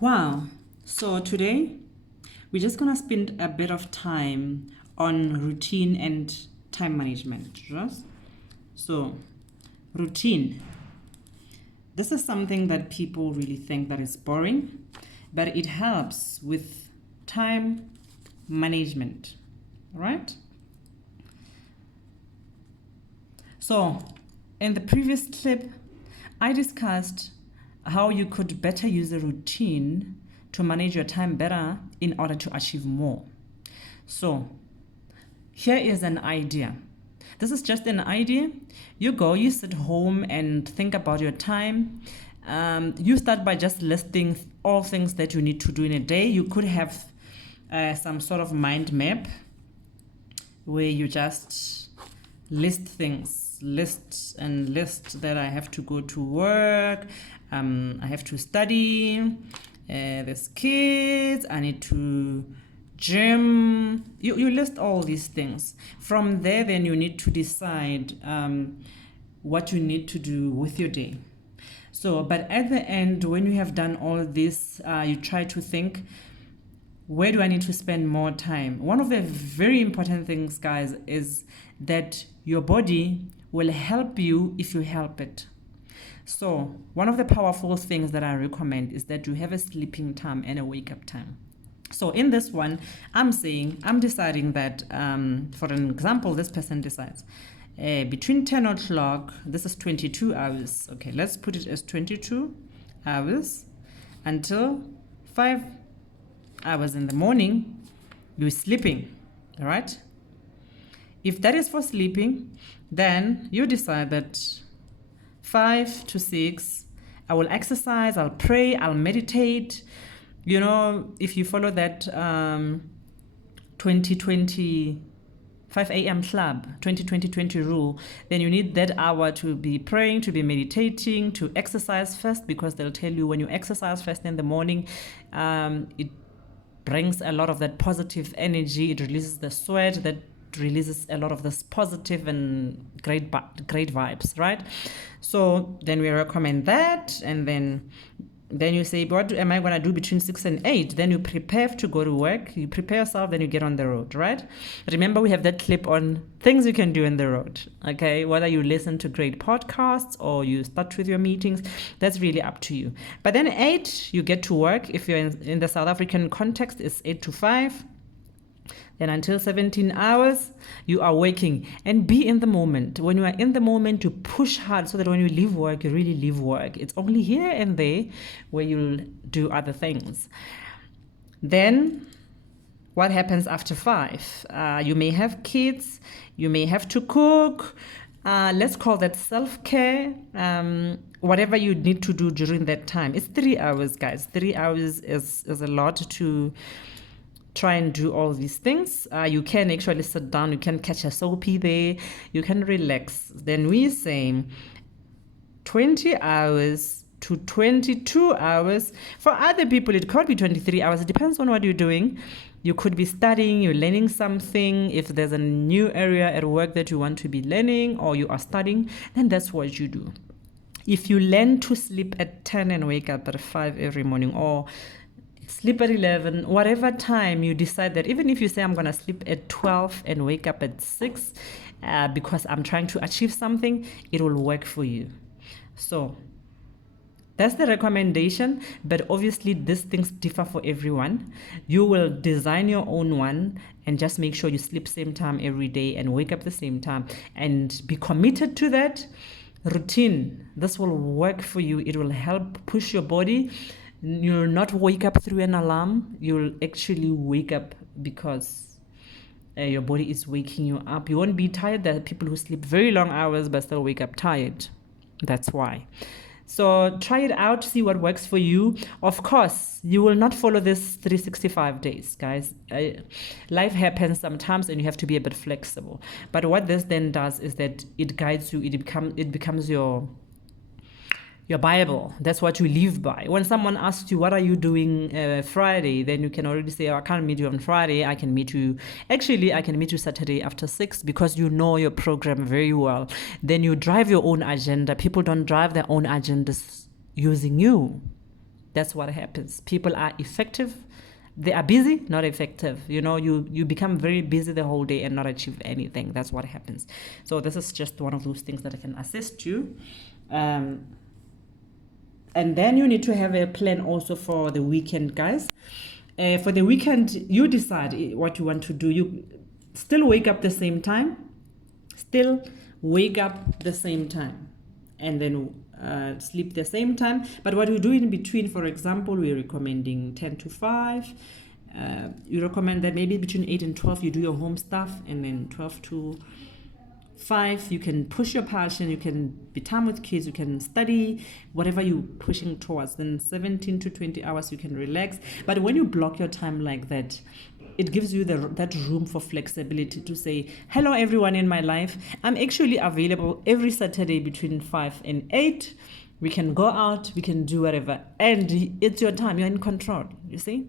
Wow. So today we're just gonna spend a bit of time on routine and time management. Yes? So routine. This is something that people really think that is boring, but it helps with time management. Right? So in the previous clip, I discussed how you could better use a routine to manage your time better in order to achieve more. So here is an idea. This is just an idea. You sit home and think about your time. You start by just listing all things that you need to do in a day. You could have some sort of mind map where you just list things, list that I have to go to work, I have to study, there's kids, I need to gym. You list all these things. From there, then you need to decide what you need to do with your day. So, but at the end, when you have done all this, you try to think, where do I need to spend more time? One of the very important things, guys, is that your body will help you if you help it. So one of the powerful things that I recommend is that you have a sleeping time and a wake up time. So in this one, I'm deciding that, for an example, this person decides between 10 o'clock, this is 22 hours. Okay, let's put it as 22 hours until 5 hours in the morning, you're sleeping, all right? If that is for sleeping, then you decide that 5 to 6, I will exercise, I'll pray, I'll meditate. You know, if you follow that 2020 5 a.m. club, 20-20-20 rule, then you need that hour to be praying, to be meditating, to exercise first, because they'll tell you when you exercise first in the morning, it brings a lot of that positive energy. It releases the sweat that releases a lot of this positive and great vibes, right? So then we recommend that, and then you say, what am I going to do between 6 and 8? Then you prepare to go to work. You prepare yourself, then you get on the road, right? Remember, we have that clip on things you can do in the road, okay? Whether you listen to great podcasts or you start with your meetings, that's really up to you. But then 8, you get to work. If you're in the South African context, it's 8 to 5. Then until 17 hours, you are working, and be in the moment. When you are in the moment, you push hard so that when you leave work, you really leave work. It's only here and there where you'll do other things. Then what happens after 5? You may have kids, you may have to cook. Let's call that self-care. Whatever you need to do during that time. It's 3 hours, guys. 3 hours is a lot to try and do all these things. You can actually sit down, you can catch a soapy there, you can relax. Then we say 20 hours to 22 hours. For other people, it could be 23 hours. It depends on what you're doing. You could be studying, you're learning something. If there's a new area at work that you want to be learning, or you are studying, then that's what you do. If you learn to sleep at 10 and wake up at 5 every morning, or sleep at 11, whatever time you decide that, even if you say I'm going to sleep at 12 and wake up at 6 because I'm trying to achieve something, it will work for you. So that's the recommendation, but obviously these things differ for everyone. You will design your own one and just make sure you sleep same time every day and wake up the same time, and be committed to that routine. This will work for you. It will help push your body. You'll not wake up through an alarm. You'll actually wake up because your body is waking you up. You won't be tired. There are people who sleep very long hours but still wake up tired. That's why. So try it out, see what works for you. Of course, you will not follow this 365 days, guys. Life happens sometimes and you have to be a bit flexible. But what this then does is that it guides you. It becomes your Bible. That's what you live by. When someone asks you, what are you doing Friday? Then you can already say, oh, I can't meet you on Friday. I can meet you Saturday after 6, because you know your program very well. Then you drive your own agenda. People don't drive their own agendas using you. That's what happens. People are effective. They are busy, not effective. You become very busy the whole day and not achieve anything. That's what happens. So this is just one of those things that I can assist you. And then you need to have a plan also for the weekend, guys. For the weekend, you decide what you want to do. You still wake up the same time. And then sleep the same time. But what we do in between, for example, we're recommending 10 to 5. You recommend that maybe between 8 and 12 you do your home stuff, and then 12 to 5 you can push your passion, you can be time with kids, you can study, whatever you're pushing towards. Then 17 to 20 hours you can relax. But when you block your time like that, it gives you that room for flexibility to say, hello everyone in my life, I'm actually available every Saturday between 5 and 8. We can go out, we can do whatever, and it's your time, you're in control, you see.